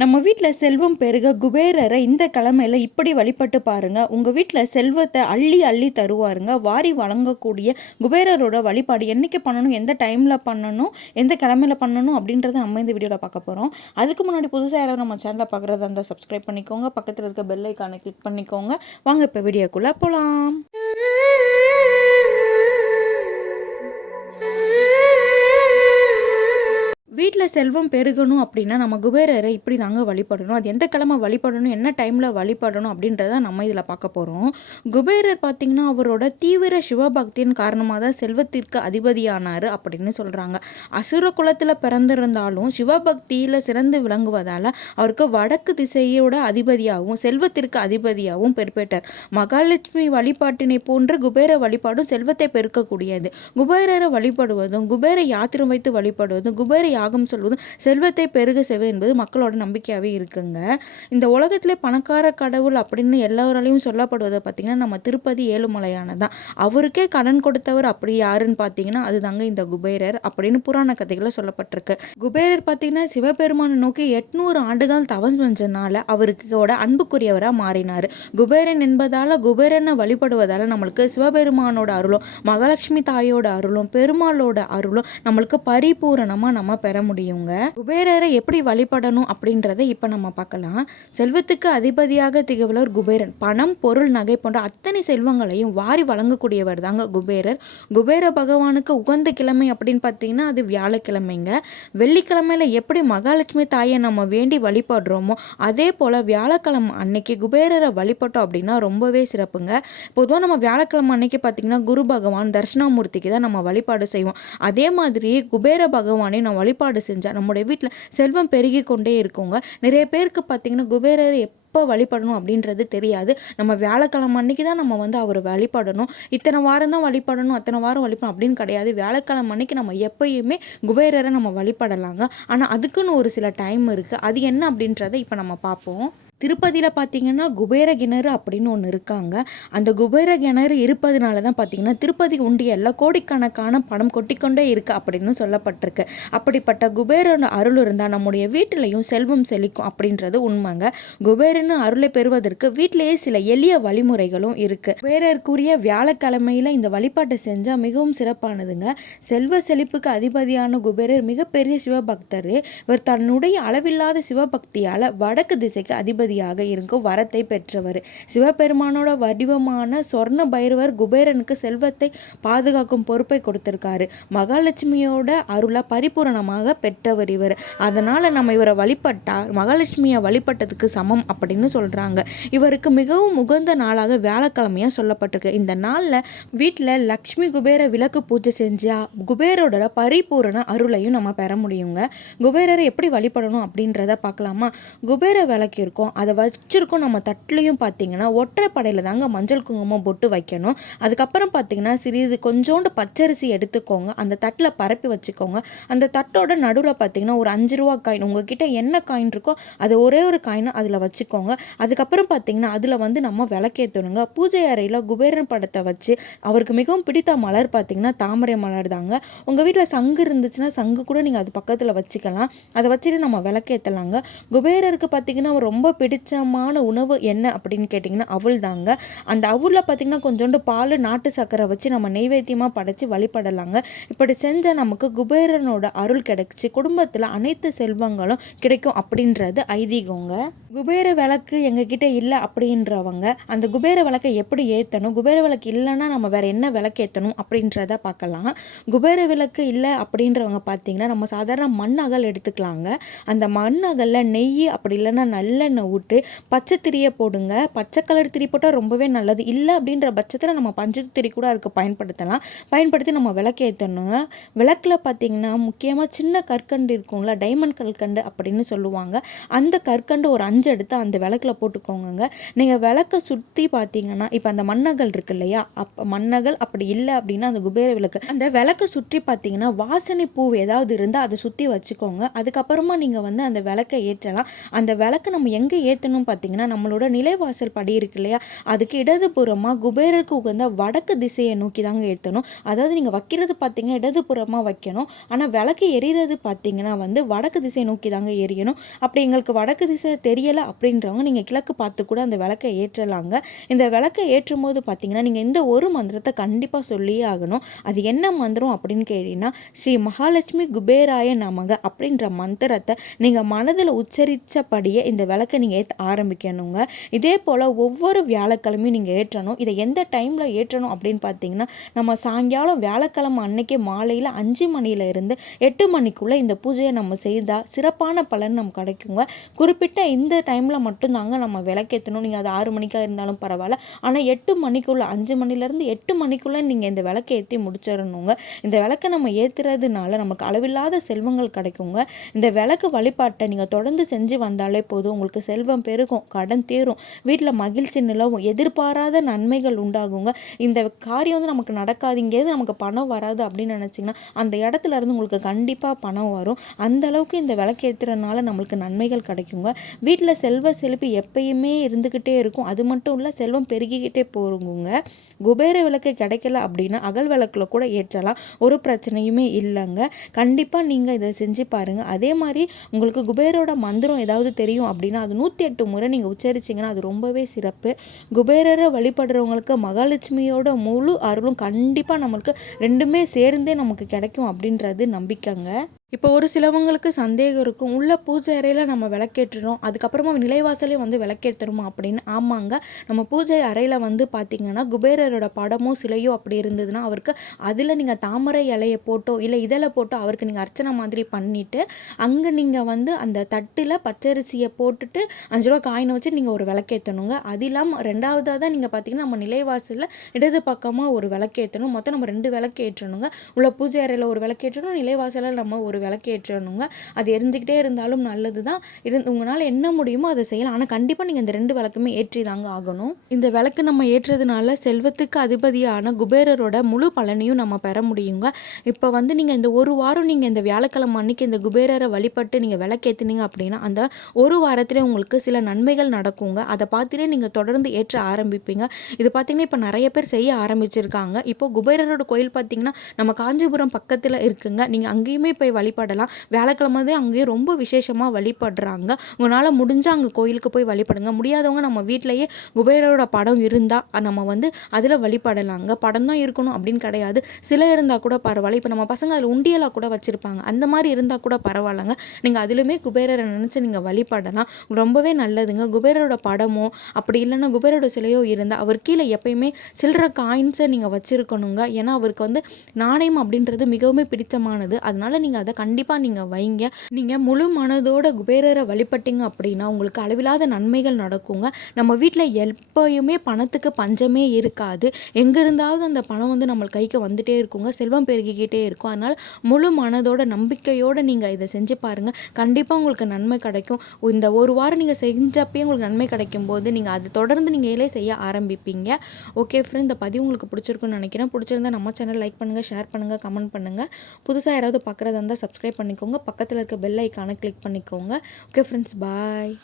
நம்ம வீட்டில் செல்வம் பெருக குபேரரை இந்த கிழமையில இப்படி வழிபட்டு பாருங்க. உங்கள் வீட்டில் செல்வத்தை அள்ளி அள்ளி தருவாருங்க. வாரி வழங்கக்கூடிய குபேரரோட வழிபாடு என்னைக்கு பண்ணணும் எந்த டைமில் பண்ணணும் எந்த கிழமையில பண்ணணும் அப்படின்றத நம்ம இந்த வீடியோவில் பார்க்க போகிறோம் அதுக்கு முன்னாடி புதுசாக யாராவது நம்ம சேனலில் பார்க்குறதா இருந்தால் சப்ஸ்கிரைப் பண்ணிக்கோங்க. பக்கத்தில் இருக்க பெல் ஐக்கானை கிளிக் பண்ணிக்கோங்க. வாங்க இப்போ வீடியோக்குள்ளே போகலாம் வீட்டில் செல்வம் பெருகணும் அப்படின்னா நம்ம குபேரரை இப்படி தாங்க வழிபடணும். அது எந்த கிழமை வழிபடணும் என்ன டைமில் வழிபடணும் அப்படின்றத நம்ம இதில் பார்க்க போகிறோம் குபேரர் பார்த்திங்கன்னா அவரோட தீவிர சிவபக்தியின் காரணமாக தான் செல்வத்திற்கு அதிபதியானார் அப்படின்னு சொல்கிறாங்க அசுர குலத்தில் பிறந்திருந்தாலும் சிவபக்தியில் சிறந்து விளங்குவதால் அவருக்கு வடக்கு திசையோட அதிபதியாகவும் செல்வத்திற்கு அதிபதியாகவும் பெருப்பேட்டார் மகாலட்சுமி வழிபாட்டினை போன்ற குபேர வழிபாடும் செல்வத்தை பெருக்கக்கூடியது. குபேரரை வழிபடுவதும் குபேர யாத்திரம் வைத்து வழிபடுவதும் குபேர யாகம் சொல்வதும் செல்வத்தை பெருக செய்வது என்பது மக்களோட நம்பிக்கையாகவே இருக்குங்க. இந்த உலகத்திலே பணக்கார கடவுள் அப்படின்னு எல்லோராலையும் சொல்லப்படுவதை பார்த்தீங்கன்னா நம்ம திருப்பதி ஏழுமலையானதான் அவருக்கே கடன் கொடுத்தவர் அப்படி யாருன்னு பார்த்தீங்கன்னா அதுதாங்க இந்த குபேரர் அப்படின்னு புராண கதைகளில் சொல்லப்பட்டிருக்கு. குபேரர் பார்த்தீங்கன்னா சிவபெருமானை நோக்கி எட்நூறு ஆண்டுகள் தவம் செஞ்சனால அவருக்கோட அன்புக்குரியவராக மாறினார். குபேரன் என்பதால் குபேரனை வழிபடுவதால் நம்மளுக்கு சிவபெருமானோட அருளும் மகாலட்சுமி தாயோட அருளும் பெருமாளோட அருளும் நம்மளுக்கு பரிபூரணமாக நம்ம பெற முடியுங்க. குபேரரை எப்படி வழிபடணும் அப்படின்றத இப்போ நம்ம பார்க்கலாம். செல்வத்துக்கு அதிபதியாக திகழ்வர் குபேரன். பணம் பொருள் நகை போன்ற அத்தனை செல்வங்களையும் வாரி வழங்கக்கூடியவர் தாங்க குபேரர். குபேர பகவானுக்கு உகந்த கிழமை அப்படின்னு பார்த்தீங்கன்னா அது வியாழக்கிழமைங்க. வெள்ளிக்கிழமையில எப்படி மகாலட்சுமி தாயை நம்ம வேண்டி வழிபடுறோமோ அதே போல் வியாழக்கிழமை அன்னைக்கு குபேரரை வழிபட்டோம் அப்படின்னா ரொம்பவே சிறப்புங்க. பொதுவாக நம்ம வியாழக்கிழமை அன்னைக்கு பார்த்தீங்கன்னா குரு பகவான் தர்ஷனாமூர்த்திக்கு தான் நம்ம வழிபாடு செய்வோம். அதே மாதிரி குபேர பகவானை நம்ம வழிபாடு செஞ்சால் நம்முடைய வீட்டில் செல்வம் பெருகி கொண்டே இருக்குங்க. நிறைய பேருக்கு பார்த்தீங்கன்னா குபேரர் எப்போ வழிபடணும் அப்படின்றது தெரியாது. நம்ம வியாழக்கிழமை அன்னைக்கு தான் நம்ம வந்து அவர் வழிபடணும். இத்தனை வாரம் தான் வழிபடணும் அத்தனை வாரம் வழிபடணும் அப்படின்னு கிடையாது. வியாழக்கிழமை அன்னைக்கு நம்ம எப்பயுமே குபேரரை நம்ம வழிபடலாங்க. ஆனால் அதுக்குன்னு ஒரு சில டைம் இருக்குது அது என்ன அப்படின்றத இப்போ நம்ம பார்ப்போம். திருப்பதியில் பார்த்தீங்கன்னா குபேர கிணறு அப்படின்னு ஒன்று இருக்காங்க. அந்த குபேர கிணறு இருப்பதுனால தான் பார்த்தீங்கன்னா திருப்பதி உண்டியல்ல கோடிக்கணக்கான பணம் கொட்டிக்கொண்டே இருக்குது அப்படின்னு சொல்லப்பட்டிருக்கு. அப்படிப்பட்ட குபேரன் அருள் இருந்தால் நம்முடைய வீட்டிலையும் செல்வம் செழிக்கும் அப்படின்றது உண்மைங்க. குபேரன் அருளை பெறுவதற்கு வீட்டிலேயே சில எளிய வழிமுறைகளும் இருக்குது குபேரருக்குரிய வியாழக்கிழமையில் இந்த வழிபாட்டை செஞ்சால் மிகவும் சிறப்பானதுங்க. செல்வ செழிப்புக்கு அதிபதியான குபேரர் மிகப்பெரிய சிவபக்தர். இவர் தன்னுடைய அளவில்லாத சிவபக்தியால் வடக்கு திசைக்கு அதிபதி அதிபதியாக இருக்கும் வரத்தை பெற்றவர். சிவபெருமானோட வடிவமான சொர்ண பைரவர் குபேரனுக்கு செல்வத்தை பாதுகாக்கும் பொறுப்பை கொடுத்திருக்காரு. மகாலட்சுமியோட அருளை பரிபூரணமாக பெற்றவர் இவர். அதனால் நம்ம இவரை வழிபட்டா மகாலட்சுமியை வழிபட்டதுக்கு சமம் அப்படின்னு சொல்கிறாங்க இவருக்கு மிகவும் உகந்த நாளாக வியாழக்கிழமையாக சொல்லப்பட்டிருக்கு. இந்த நாளில் வீட்டில் லக்ஷ்மி குபேர விளக்கு பூஜை செஞ்சா குபேரோட பரிபூரண அருளையும் நம்ம பெற முடியுங்க. குபேரரை எப்படி வழிபடணும் அப்படின்றத பார்க்கலாமா? குபேர விளக்கு இருக்கும். அதை வச்சுருக்கோம். நம்ம தட்டுலையும் பார்த்தீங்கன்னா ஒற்றைப்படையில் தாங்க மஞ்சள் குங்குமம் போட்டு வைக்கணும். அதுக்கப்புறம் பார்த்தீங்கன்னா சிறிது கொஞ்சோண்டு பச்சரிசி எடுத்துக்கோங்க. அந்த தட்டில் பரப்பி வச்சுக்கோங்க. அந்த தட்டோட நடுவில் பார்த்தீங்கன்னா ஒரு அஞ்சு ரூபா காயின். உங்ககிட்ட என்ன காயின் இருக்கோ அது ஒரே ஒரு காயினை அதில் வச்சுக்கோங்க. அதுக்கப்புறம் பார்த்தீங்கன்னா அதில் வந்து நம்ம விளக்கேற்றணுங்க பூஜை அறையில் குபேரன் படத்தை வச்சு அவருக்கு மிகவும் பிடித்த மலர் பார்த்தீங்கன்னா தாமரை மலர் தாங்க. உங்கள் வீட்டில் சங்கு இருந்துச்சுன்னா சங்கு கூட நீங்கள் அது பக்கத்தில் வச்சுக்கலாம். அதை வச்சுட்டு நம்ம விளக்கேற்றலாங்க குபேரருக்கு பார்த்தீங்கன்னா ரொம்ப பிடி பிடிச்சமான உணவு என்ன அப்படின்னு கேட்டிங்கன்னா அவள் தாங்க அந்த அவலில் பார்த்திங்கன்னா கொஞ்சோண்டு பால் நாட்டு சர்க்கரை வச்சு நம்ம நெய்வேத்தியமாக படைச்சி வழிபடலாங்க. இப்படி செஞ்சால் நமக்கு குபேரனோட அருள் கிடைச்சி குடும்பத்தில் அனைத்து செல்வங்களும் கிடைக்கும் அப்படின்றது ஐதீகங்க. குபேர விளக்கு எங்ககிட்ட இல்லை அப்படின்றவங்க அந்த குபேர விளக்கை எப்படி ஏற்றணும் குபேர விளக்கு இல்லைன்னா நம்ம வேற என்ன விளக்கு ஏற்றணும் அப்படின்றத பார்க்கலாம். குபேர விளக்கு இல்லை அப்படின்றவங்க பார்த்தீங்கன்னா நம்ம சாதாரண மண் அகல் எடுத்துக்கலாங்க. அந்த மண் அகலில் நெய் அப்படி இல்லைன்னா நல்லெண்ணெய் விட்டு பச்சை திரியை போடுங்க. பச்சை கலர் திரி போட்டால் ரொம்பவே நல்லது. இல்லை அப்படின்ற பட்சத்தில் நம்ம பஞ்சு திரி கூட அதுக்கு பயன்படுத்தலாம். பயன்படுத்தி நம்ம விளக்கு ஏற்றணுங்க விளக்கில் பார்த்தீங்கன்னா முக்கியமாக சின்ன கற்கண்டு இருக்கும்ல டைமண்ட் கற்கண்டு அப்படின்னு சொல்லுவாங்க. அந்த கற்கண்டு ஒரு அஞ்சு எடுத்து அந்த விளக்கில் போட்டுக்கோங்க நீங்கள் விளக்கை சுற்றி பார்த்தீங்கன்னா இப்போ அந்த மண்ணகல் இருக்கு இல்லையா? அப்போ மண்ணகல் அப்படி இல்லை அப்படின்னா அந்த குபேர விளக்கு. அந்த விளக்கை சுற்றி பார்த்தீங்கன்னா வாசனை பூ ஏதாவது இருந்தால் அதை சுற்றி வச்சுக்கோங்க. அதுக்கப்புறமா நீங்கள் வந்து அந்த விளக்கை ஏற்றலாம். அந்த விளக்கு நம்ம எங்கே ஏற்றணும் பார்த்தீங்கன்னா நம்மளோட நிலைவாசல் படி இருக்கு இல்லையா? அதுக்கு இடதுபுறமாக குபேரருக்கு உகந்த வடக்கு திசையை நோக்கி தாங்க ஏற்றணும் அதாவது நீங்கள் வைக்கிறது பார்த்தீங்கன்னா இடதுபுறமாக வைக்கணும். ஆனால் விளக்கு எரியறது பார்த்தீங்கன்னா வந்து வடக்கு திசையை நோக்கி தாங்க எரியணும் அப்படி எங்களுக்கு வடக்கு திசை தெரியலை அப்படின்றவங்க நீங்கள் கிழக்கு பார்த்து கூட அந்த விளக்கை ஏற்றலாங்க. இந்த விளக்கை ஏற்றும் போது பார்த்தீங்கன்னா நீங்கள் இந்த ஒரு மந்திரத்தை கண்டிப்பாக சொல்லியே ஆகணும். அது என்ன மந்திரம் அப்படின்னு கேட்டீங்கன்னா ஸ்ரீ மகாலட்சுமி குபேராய நமக அப்படின்ற மந்திரத்தை நீங்கள் மனதில் உச்சரித்தபடியே இந்த விளக்கை நீங்கள் ஏற்ற ஆரம்பிக்கணுங்க. இதே போல் ஒவ்வொரு வியாழக்கிழமையும் நீங்கள் ஏற்றணும். இதை எந்த டைமில் ஏற்றணும் அப்படின்னு பார்த்தீங்கன்னா நம்ம சாயங்காலம் வியாழக்கிழமை அன்னைக்கே மாலையில் அஞ்சு மணியிலேருந்து எட்டு மணிக்குள்ளே இந்த பூஜையை நம்ம செய்தால் சிறப்பான பலன் நமக்கு கிடைக்குங்க. குறிப்பிட்ட இந்த டைமில் மட்டும்தாங்க நம்ம விளக்கேற்றணும் நீங்கள் அது ஆறு மணிக்காக இருந்தாலும் பரவாயில்ல. ஆனால் எட்டு மணிக்குள்ளே அஞ்சு மணிலேருந்து எட்டு மணிக்குள்ளே நீங்கள் இந்த விளக்கை ஏற்றி முடிச்சிடணுங்க. இந்த விளக்கை நம்ம ஏற்றுறதுனால நமக்கு அளவில்லாத செல்வங்கள் கிடைக்குங்க. இந்த விளக்கு வழிபாட்டை நீங்கள் தொடர்ந்து செஞ்சு வந்தாலே போதும். உங்களுக்கு செல் செல்வம் பெருகும் கடன் தேரும். வீட்டில் மகிழ்ச்சி நிலவும். எதிர்பாராத நன்மைகள் உண்டாகுங்க. இந்த காரியம் வந்து நமக்கு நடக்காது. இங்கேருந்து நமக்கு பணம் வராது அப்படின்னு நினச்சிங்கன்னா அந்த இடத்துல இருந்து உங்களுக்கு கண்டிப்பாக பணம் வரும். அந்த அளவுக்கு இந்த விளக்கு ஏற்றுறதுனால நம்மளுக்கு நன்மைகள் கிடைக்குங்க. வீட்டில் செல்வ செழிப்பு எப்பயுமே இருந்துக்கிட்டே இருக்கும். அது மட்டும் இல்லை செல்வம் பெருகிக்கிட்டே போகுங்க. குபேர விளக்கு கிடைக்கல அப்படின்னா அகல் விளக்கில் கூட ஏற்றலாம். ஒரு பிரச்சனையுமே இல்லைங்க. கண்டிப்பாக நீங்கள் இதை செஞ்சு பாருங்கள் அதே மாதிரி உங்களுக்கு குபேரோட மந்திரம் ஏதாவது தெரியும் அப்படின்னா அது நூற்றி எட்டு முறை நீங்கள் உச்சரிச்சிங்கன்னா அது ரொம்பவே சிறப்பு. குபேரரை வழிபடுறவங்களுக்கு மகாலட்சுமியோட முழு அருளும் கண்டிப்பாக நம்மளுக்கு ரெண்டுமே சேர்ந்தே நமக்கு கிடைக்கும் அப்படின்றது நம்பிக்கைங்க. இப்போ ஒரு சிலவங்களுக்கு சந்தேகம் இருக்கும். உள்ள பூஜை அறையில் நம்ம விளக்கேற்றுறோம் அதுக்கப்புறமா நிலைவாசலே வந்து விளக்கேற்றுறோமா அப்படின்னு? ஆமாங்க. நம்ம பூஜை அறையில் வந்து பார்த்திங்கன்னா குபேரரோட படமோ சிலையோ அப்படி இருந்ததுன்னா அவருக்கு அதில் நீங்கள் தாமரை இலையை போட்டோ இல்லை இதில் போட்டோ அவருக்கு நீங்கள் அர்ச்சனை மாதிரி பண்ணிவிட்டு அங்கே நீங்கள் வந்து அந்த தட்டில் பச்சரிசியை போட்டுட்டு அஞ்சு ரூபா காயினை வச்சு நீங்கள் ஒரு விளக்கேற்றணுங்க அது இல்லாமல் ரெண்டாவதாக தான் நீங்கள் பார்த்தீங்கன்னா நம்ம நிலைவாசலில் இடது பக்கமாக ஒரு விளக்கேற்றணும் மொத்தம் நம்ம ரெண்டு விளக்கேற்றணுங்க. உள்ள பூஜை அறையில் ஒரு விளக்கேற்றணும் நிலைவாசலில் நம்ம ஒரு விளக்கேற்றணுங்க. அது எரிஞ்சுக்கிட்டே இருந்தாலும் நல்லது தான் இருந்து உங்களால் என்ன முடியுமோ அதை செய்யலாம். ஆனால் கண்டிப்பாக நீங்கள் இந்த ரெண்டு விளக்குமே ஏற்றி தாங்க ஆகணும். இந்த விளக்கு நம்ம ஏற்றுறதுனால செல்வத்துக்கு அதிபதியான குபேரரோட முழு பலனையும் நம்ம பெற முடியுங்க. இப்போ வந்து நீங்கள் இந்த ஒரு வாரம் நீங்கள் இந்த வியாழக்கிழமை அன்னைக்கு இந்த குபேரரை வழிபட்டு நீங்கள் விளக்கேற்றினீங்க அப்படின்னா அந்த ஒரு வாரத்திலே உங்களுக்கு சில நன்மைகள் நடக்குங்க. அதை பார்த்துட்டே நீங்கள் தொடர்ந்து ஏற்ற ஆரம்பிப்பீங்க. இது பார்த்தீங்கன்னா இப்போ நிறைய பேர் செய்ய ஆரம்பிச்சிருக்காங்க. இப்போ குபேரரோட கோயில் பார்த்தீங்கன்னா நம்ம காஞ்சிபுரம் பக்கத்தில் இருக்குங்க. நீங்கள் அங்கேயுமே போய் வழி வழிபடலாம். வியாழக்கிழமை அங்கேயே ரொம்ப விசேஷமாக வழிபடுறாங்க. உங்களால் முடிஞ்சால் அங்கே கோயிலுக்கு போய் வழிபடுங்க. முடியாதவங்க நம்ம வீட்டிலையே குபேரரோட படம் இருந்தால் நம்ம வந்து அதில் வழிபடலாங்க. படம் தான் இருக்கணும் அப்படின்னு கிடையாது. சில இருந்தால் கூட பரவாயில்ல. இப்போ நம்ம பசங்க அதில் உண்டியலாக கூட வச்சுருப்பாங்க. அந்த மாதிரி இருந்தால் கூட பரவாயில்லங்க. நீங்கள் அதிலுமே குபேரரை நினச்சி நீங்கள் வழிபடலாம். ரொம்பவே நல்லதுங்க. குபேரரோட படமோ அப்படி இல்லைன்னா குபேரோட சிலையோ இருந்தால் அவர் கீழே எப்பயுமே சில்லற காயின்ஸை நீங்கள் வச்சுருக்கணுங்க. ஏன்னா அவருக்கு வந்து நாணயம் அப்படின்றது மிகவும் பிடித்தமானது. அதனால் நீங்கள் அதை கண்டிப்பாக நீங்கள் வைங்க. நீங்கள் முழு மனதோட குபேரரை வழிபட்டீங்க அப்படின்னா உங்களுக்கு அளவில்லாத நன்மைகள் நடக்குங்க. நம்ம வீட்டில் எப்போயுமே பணத்துக்கு பஞ்சமே இருக்காது. எங்கே இருந்தாவது அந்த பணம் வந்து நம்ம கைக்கு வந்துகிட்டே இருக்குங்க. செல்வம் பெருகிக்கிட்டே இருக்கும். அதனால் முழு மனதோட நம்பிக்கையோடு நீங்கள் இதை செஞ்சு பாருங்கள் கண்டிப்பாக உங்களுக்கு நன்மை கிடைக்கும். இந்த ஒரு வாரம் நீங்கள் செஞ்சப்பே உங்களுக்கு நன்மை கிடைக்கும் போது நீங்கள் அதை தொடர்ந்து நீங்கள் செய்ய ஆரம்பிப்பீங்க. ஓகே ஃப்ரெண்ட் இந்த பதிவு உங்களுக்கு பிடிச்சிருக்குன்னு நினைக்கிறேன். பிடிச்சிருந்தா நம்ம சேனல் லைக் பண்ணுங்கள் ஷேர் பண்ணுங்கள் கமெண்ட் பண்ணுங்கள் புதுசாக யாராவது பார்க்குறதா இருந்தால் சப்ஸ்கிரைப் பண்ணிக்கோங்க. பக்கத்தில் இருக்க பெல் ஐக்கானை கிளிக் பண்ணிக்கோங்க. Okay friends bye